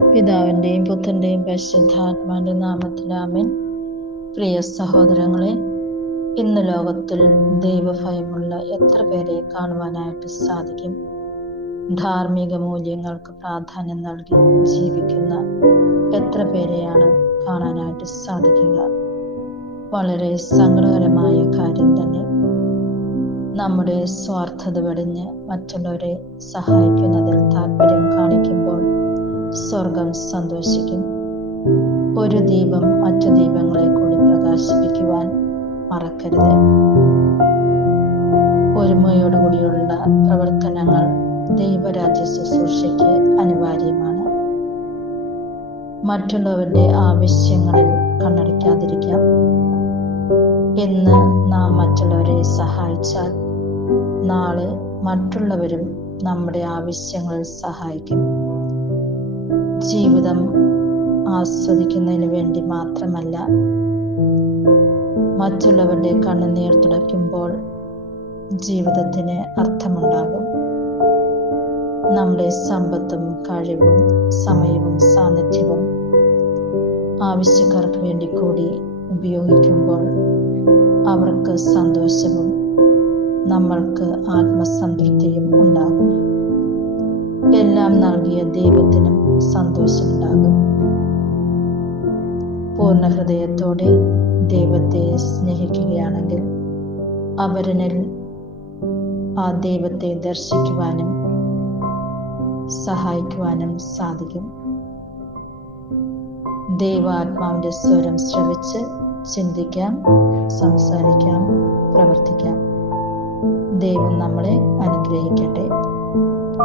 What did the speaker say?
പിതാവിൻ്റെയും പുത്രൻ്റെയും പരിശുദ്ധാത്മാവിൻ്റെ നാമത്തിൽ ആമേൻ. പ്രിയ സഹോദരങ്ങളെ, ഇന്ന് ലോകത്തിൽ ദൈവഭയമുള്ള എത്ര പേരെ കാണുവാനായിട്ട് സാധിക്കും? ധാർമ്മിക മൂല്യങ്ങൾക്ക് പ്രാധാന്യം നൽകി ജീവിക്കുന്ന എത്ര പേരെയാണ് കാണാനായിട്ട് സാധിക്കുക? വളരെ സങ്കടകരമായ കാര്യം തന്നെ. നമ്മുടെ സ്വാർത്ഥത വെടിഞ്ഞ് മറ്റുള്ളവരെ സഹായിക്കുന്നതിൽ താല്പര്യം കാണിക്കുമ്പോൾ സ്വർഗം സന്തോഷിക്കും. ഒരു ദീപം മറ്റു ദീപങ്ങളെ കൂടി പ്രകാശിപ്പിക്കുവാൻ മറക്കരുത്. ഒരുമയോടുകൂടിയുള്ള പ്രവർത്തനങ്ങൾ ദൈവരാജ്യ ശുശ്രൂഷയ്ക്ക് അനിവാര്യമാണ്. മറ്റുള്ളവരുടെ ആവശ്യങ്ങളിൽ കണ്ണടയ്ക്കാതിരിക്കാം. ഇന്ന് നാം മറ്റുള്ളവരെ സഹായിച്ചാൽ നാളെ മറ്റുള്ളവരും നമ്മുടെ ആവശ്യങ്ങളിൽ സഹായിക്കും. ജീവിതം ആസ്വദിക്കുന്നതിന് വേണ്ടി മാത്രമല്ല, മറ്റുള്ളവരുടെ കണ്ണുനീർ തുടയ്ക്കുമ്പോൾ ജീവിതത്തിന് അർത്ഥമുണ്ടാകും. നമ്മുടെ സമ്പത്തും കഴിവും സമയവും സാന്നിധ്യവും ആവശ്യക്കാർക്ക് വേണ്ടി കൂടി ഉപയോഗിക്കുമ്പോൾ അവർക്ക് സന്തോഷവും നമ്മൾക്ക് ആത്മസംതൃപ്തിയും ഉണ്ടാകും. എല്ലാം നൽകിയ ദൈവത്തിനും സന്തോഷമുണ്ടാകും. പൂർണ്ണ ഹൃദയത്തോടെ ദൈവത്തെ സ്നേഹിക്കുകയാണെങ്കിൽ അവരിൽ ആ ദൈവത്തെ ദർശിക്കുവാനും സഹായിക്കുവാനും സാധിക്കും. ദൈവാത്മാവിൻ്റെ സ്വരം ശ്രവിച്ച് ചിന്തിക്കാം, സംസാരിക്കാം, പ്രവർത്തിക്കാം. ദൈവം നമ്മളെ അനുഗ്രഹിക്കട്ടെ.